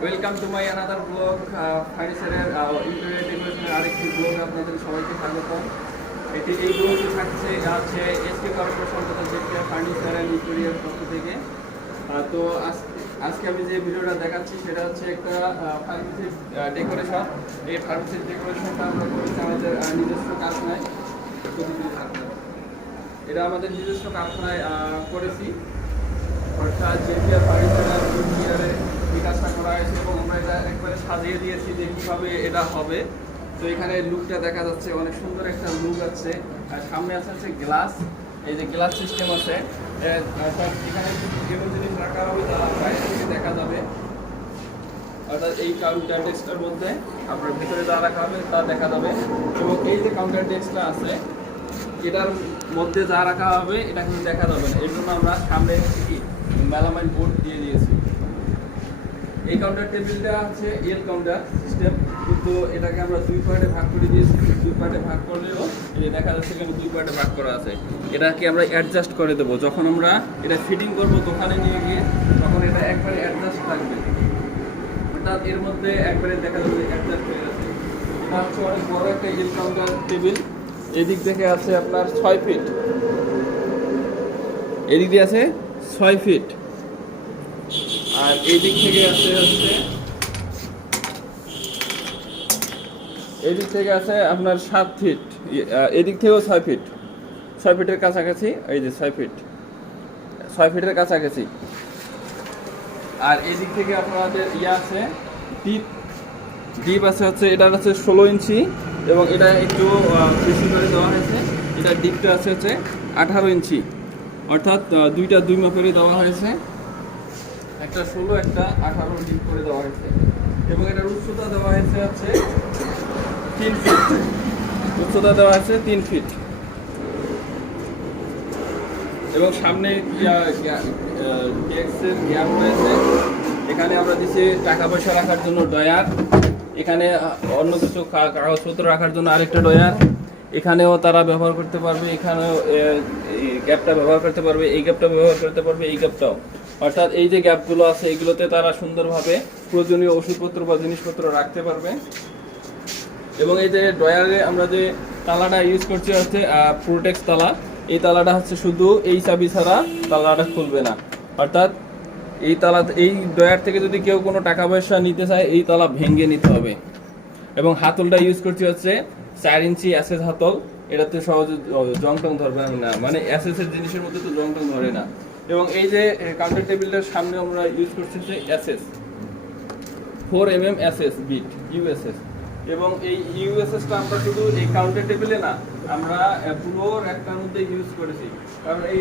Welcome to my another blog ফার্নিচারের interior ডেকোরেশনের আরেকটি ব্লগ আপনাদের সবাইকে স্বাগতম। এটি এই ব্লগটি থাকছে আছে এসকে কর্পোরেশন তথা জেপিআর ফার্নিচার অ্যান্ড ইন্টেরিয়র পক্ষ থেকে। তো আজ- আজকে আমি যে ভিডিওটা দেখাচ্ছি, সেটা হচ্ছে একটা ফার্মেসির ডেকোরেশন এই ফার্মেসির ডেকোরেশনটা আমরা করেছি আমাদের নিজস্ব কাজ থাকতে এটা আমাদের নিজস্ব কারখানায় করেছি। অর্থাৎ জেপিআর ফার্নিচার ইঞ্জিনিয়ারে এই করা হয়েছে এবং আমরা এটা একবারে সাজিয়ে দিয়েছি যে কীভাবে এটা হবে। তো এখানে লুকটা দেখা যাচ্ছে, অনেক সুন্দর একটা লুক আছে। আর সামনে আছে হচ্ছে গ্লাস এই যে গ্লাস সিস্টেম আছে। এখানে জিনিস রাখা হবে বাইরে দেখা যাবে। অর্থাৎ এই কাউন্টার ডেস্কটার মধ্যে আপনার ভিতরে যা রাখা হবে তা দেখা যাবে। এবং এই যে কাউন্টার ডেস্কটা আছে, এটার মধ্যে যা রাখা হবে, এটা কিন্তু দেখা যাবে না। এর জন্য আমরা সামনে কি মেলামাইন বোর্ড দিয়ে দিয়েছি। এই কাউন্টার টেবিলটা হচ্ছে এল কাউন্টার সিস্টেম কিন্তু এটাকে আমরা দুই পার্টে ভাগ করে দিয়েছি। দুই পার্টে ভাগ করলেও এই দেখা যাচ্ছে এখানে দুই পার্টে ভাগ করা আছে। এটাকে আমরা অ্যাডজাস্ট করে দেবো। যখন আমরা এটা ফিটিং করব দোকানে নিয়ে গিয়ে, তখন এটা একবারে অ্যাডজাস্ট থাকবে। অর্থাৎ এর মধ্যে একবারে দেখা যাবে অ্যাডজাস্ট হয়ে যাচ্ছে এটা হচ্ছে অনেক বড় একটা এল কাউন্টার টেবিল এদিক থেকে আছে আপনার ছয় ফিট এদিক দিয়ে আছে ছয় ফিট আর এই দিক থেকে আছে হচ্ছে এদিক থেকে আছে আপনার সাত ফিট এদিক থেকেও ছয় ফিট ছয় ফিটের কাছাকাছি, এই যে ছয় ফিট ছয় ফিটের কাছাকাছি। আর এদিক থেকে আপনাদের ইয়ে আছে ডিপ ডিপ আছে হচ্ছে, এটা হচ্ছে ষোলো ইঞ্চি এবং এটা একটু বেশি করে দেওয়া হয়েছে। এটা ডিপটা আছে হচ্ছে আঠারো ইঞ্চি। অর্থাৎ দুইটা দুই মাপেরই দেওয়া হয়েছে। একটা ষোলো, একটা আঠারো ডিপ করে দেওয়া হয়েছে। এবং এটার উচ্চতা দেওয়া হয়েছে হচ্ছে তিন ফিট উচ্চতা দেওয়া আছে তিন ফিট এবং সামনে রয়েছে, এখানে আমরা দিচ্ছি টাকা পয়সা রাখার জন্য ডয়ার এখানে অন্য কিছু কাগজপত্র রাখার জন্য আরেকটা ডয়ার এখানেও তারা ব্যবহার করতে পারবে, এখানেও গ্যাপটা ব্যবহার করতে পারবে, এই গ্যাপটা ব্যবহার করতে পারবে, এই গ্যাপটাও। অর্থাৎ এই যে গ্যাপগুলো আছে, এগুলোতে তারা সুন্দরভাবে প্রয়োজনীয় ওষুধপত্র বা জিনিসপত্র রাখতে পারবে। এবং এই যে ড্রয়ারে আমরা যে তালাটা ইউজ করছি হচ্ছে প্রোটেক্স তালা। এই তালাটা হচ্ছে শুধু এই চাবি ছাড়া তালাটা খুলবে না। অর্থাৎ এই তালা, এই ড্রয়ার থেকে যদি কেউ কোনো টাকা পয়সা নিতে চায়, এই তালা ভেঙে নিতে হবে। এবং হাতলটা ইউজ করছি হচ্ছে চার ইঞ্চি অ্যাসেস হাতল। এটাতে সহজে, জং টং ধরবে না। মানে অ্যাসেসের জিনিসের মধ্যে তো জং টং ধরে না। এবং এই যে কাউন্টার টেবিলটার সামনে আমরা ইউজ করছি হচ্ছে অ্যাসেস ফোর এম এম এসএস বিট ইউএসএস এবং এই ইউএসএসটা আমরা শুধু এই কাউন্টার টেবিলে না, আমরা পুরো একটার মধ্যে ইউজ করেছি। কারণ এই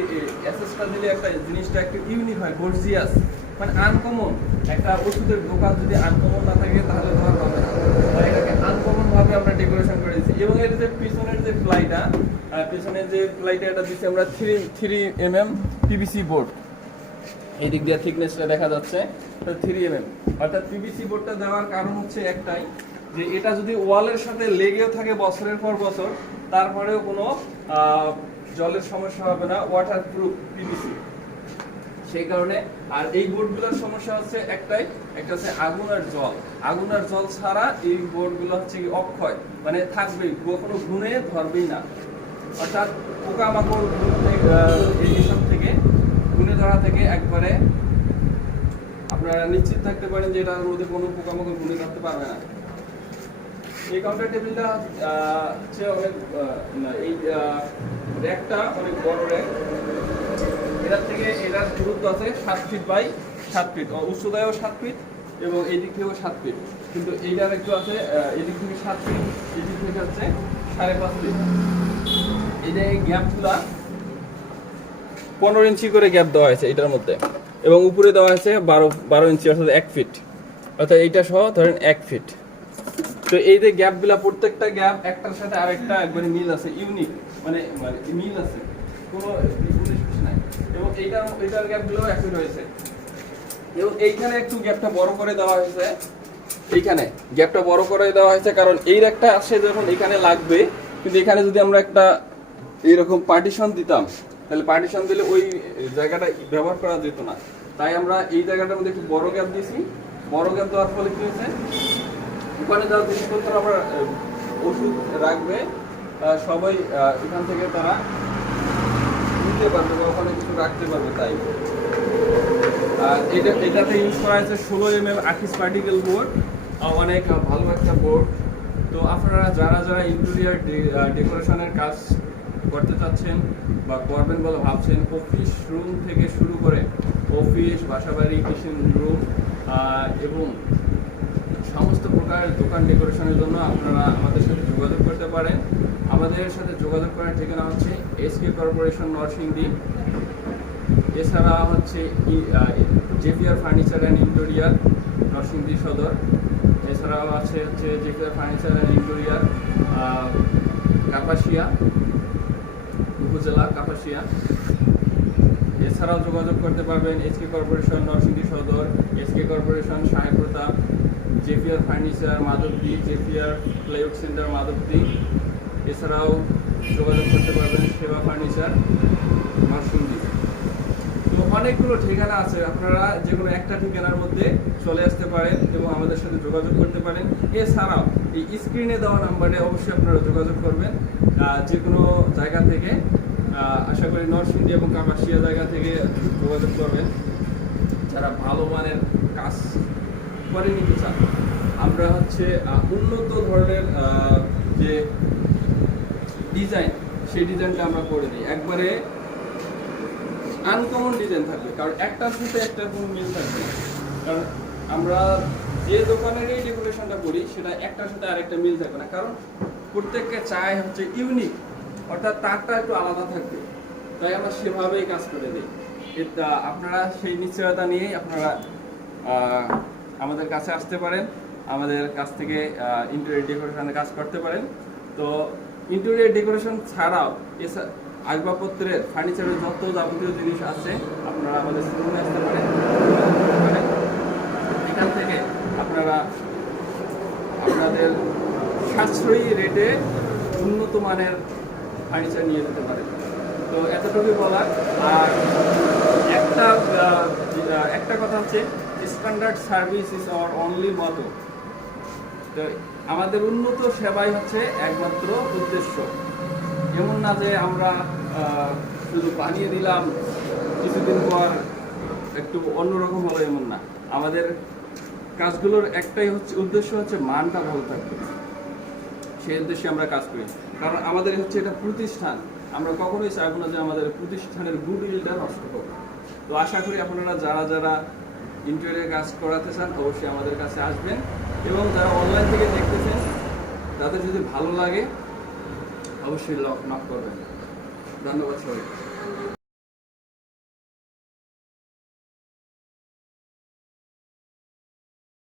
এসএসটা দিলে একটা জিনিসটা একটু ইউনিক হয় গর্জিয়াস মানে আনকমন একটা ওষুধের দোকান যদি আনকমন না থাকে, তাহলে ধর হবে না। ভাবে আমরা ডেকোরেশন করেছি। এবং এর যে পিছনের যে প্লাইটা পিছনের যে প্লাইটা এটা দিচ্ছি আমরা three three M M PVC board এই দিক দিয়ে থিকনেসটা দেখা যাচ্ছে থ্রি এম অর্থাৎ পিভিসি বোর্ডটা দেওয়ার কারণ হচ্ছে একটাই, যে এটা যদি ওয়ালের সাথে লেগেও থাকে বছরের পর বছর, তারপরেও কোনো জলের সমস্যা হবে না ওয়াটার প্রুফ পিভিসি সেই কারণে আর এই বোর্ডগুলোর সমস্যা হচ্ছে একটাই, একটা হচ্ছে আগুন আর জল। আগুন আর জল ছাড়া এই বোর্ডগুলো হচ্ছে অক্ষয় মানে থাকবেই, কখনো ঘুনে ধরবেই না। অর্থাৎ পোকামাকড় এইসব থেকে ঘুনে ধরা থেকে একবারে আপনারা নিশ্চিত থাকতে পারেন যে এটার মধ্যে কোনো পোকামাকড় ঘুনে ধরতে পারবে না। এই কাউন্টার টেবিলটা হচ্ছে অনেক এই র্যাকটা অনেক বড় র্যাক এটার থেকে এটার দূরত্ব আছে সাত ফিট বাই সাত ফিট উচ্চতায়ও সাত ফিট এবং এই থেকেও সাত ফিট কিন্তু এইটার একটু আছে এদিক থেকে সাত ফিট এই দিক থেকে সাড়ে পাঁচ ফিট যে এই গ্যাপগুলা পনেরো ইঞ্চি করে গ্যাপ দেওয়া হয়েছে এটার মধ্যে এবং উপরে দেওয়া হয়েছে বারো বারো ইঞ্চি, অর্থাৎ এক ফিট অর্থাৎ এইটা সহ ধরেন এক ফিট তো এই যে গ্যাপগুলা প্রত্যেকটা গ্যাপ একটার সাথে আরেকটা একবারে মিল আছে, ইউনিক মানে মানে মিল আছে। কোনো বিপরীত নাই। এবং এইটার এইটার গ্যাপগুলো একই রয়েছে। এবং এইখানে একটু গ্যাপটা বড় করে দেওয়া হয়েছে। এইখানে গ্যাপটা বড় করে দেওয়া হয়েছে, কারণ এই একটা আসে যখন এখানে লাগবে, কিন্তু এখানে যদি আমরা একটা এইরকম পার্টিশন দিতাম, তাহলে পার্টিশন দিলে ওই জায়গাটা ব্যবহার করা যেত না। তাই আমরা এই জায়গাটার মধ্যে একটু বড় গ্যাপ দিয়েছি। বড় গ্যাপ দেওয়ার ফলে কি হয়েছে? ওখানে যারা জিনিসপত্র আমরা ওষুধ রাখবে সবাই এখান থেকে তারা নিতে পারবে বা ওখানে কিছু রাখতে পারবে তাই। আর এটা, এটাতে ষোলো এম এম পার্টিকেল বোর্ড অনেক ভালো একটা বোর্ড তো আপনারা যারা যারা ইন্টেরিয়ার ডেকোরেশনের কাজ করতে চাচ্ছেন বা করবেন বলে ভাবছেন অফিস রুম থেকে শুরু করে অফিস বাসাবাড়ি কিচেন রুম এবং সমস্ত প্রকার দোকান ডেকোরেশনের জন্য আপনারা আমাদের সাথে যোগাযোগ করতে পারেন। আমাদের সাথে যোগাযোগ করার ঠিকানা হচ্ছে এসকে কর্পোরেশন নরসিংদী। এছাড়া হচ্ছে JPR furniture and interior Narsingdi Sadar. এছাড়াও আছে হচ্ছে JPR furniture and interior Kapasia, উপজেলা কাপাসিয়া। এছাড়াও যোগাযোগ করতে পারবেন SK corporation Narsingdi Sadar SK corporation Saheb Pratap JPR furniture Madhabdi JPR প্লেআউট centre Madhabdi. এছাড়াও যোগাযোগ করতে পারবেন সেবা ফার্নিচার নরসিংদী তো অনেকগুলো ঠিকানা আছে, আপনারা যে কোনো একটা ঠিকানার মধ্যে চলে আসতে পারেন এবং আমাদের সাথে যোগাযোগ করতে পারেন। এছাড়াও এই স্ক্রিনে দেওয়া নাম্বারে অবশ্যই আপনারা যোগাযোগ করবেন। যে কোনো জায়গা থেকে আশা করি নরসিংদী এবং কাপাসিয়া জায়গা থেকে যোগাযোগ করবেন। যারা ভালো মানের কাজ করে নিতে চান, আমরা হচ্ছে উন্নত ধরনের যে ডিজাইন সেই ডিজাইনটা আমরা করে দিই একবারে আনকমন ডিজাইন থাকবে, কারণ একটার সাথে একটা কোনো মিল থাকবে। কারণ আমরা যে দোকানের এই ডেকোরেশনটা করি, সেটা একটার সাথে আরেকটা মিল থাকবে না। কারণ প্রত্যেককে চায় হচ্ছে ইউনিক অর্থাৎ তারটা একটু আলাদা থাকবে। তাই আমরা সেভাবেই কাজ করে দিই এটা আপনারা সেই নিশ্চয়তা নিয়েই আপনারা আমাদের কাছে আসতে পারেন। আমাদের কাছ থেকে ইন্টেরিয়র ডেকোরেশনের কাজ করতে পারেন। তো ইন্টেরিয়র ডেকোরেশন ছাড়াও এছাড়া আসবাবপত্রের ফার্নিচারের যত যাবতীয় জিনিস আছে, আপনারা আমাদের শোরুমে আসতে পারেন। এখান থেকে আপনারা আপনাদের সাশ্রয়ী রেটে উন্নত মানের ফার্নিচার নিয়ে যেতে পারেন। তো এতটুকুই বলার। আর একটা একটা কথা হচ্ছে standard service is our only মতো তো আমাদের উন্নত সেবাই হচ্ছে একমাত্র উদ্দেশ্য। এমন না যে আমরা শুধু বানিয়ে দিলাম, কিছুদিন পর একটু অন্যরকম হলো এমন না। আমাদের কাজগুলোর একটাই হচ্ছে, উদ্দেশ্য হচ্ছে মানটা ভালো থাকবে সেই উদ্দেশ্যে আমরা কাজ করি। কারণ আমাদের হচ্ছে এটা প্রতিষ্ঠান। আমরা কখনোই চাইব না যে আমাদের প্রতিষ্ঠানের গুড উইলটা নষ্ট হোক। তো আশা করি আপনারা যারা যারা ইন্টারিয়ার কাজ করাতে চান, অবশ্যই আমাদের কাছে আসবেন। এবং যারা অনলাইন থেকে দেখতেছেন, তাদের যদি ভালো লাগে, অবশ্যই লক নক করবেন। ধন্যবাদ সবাই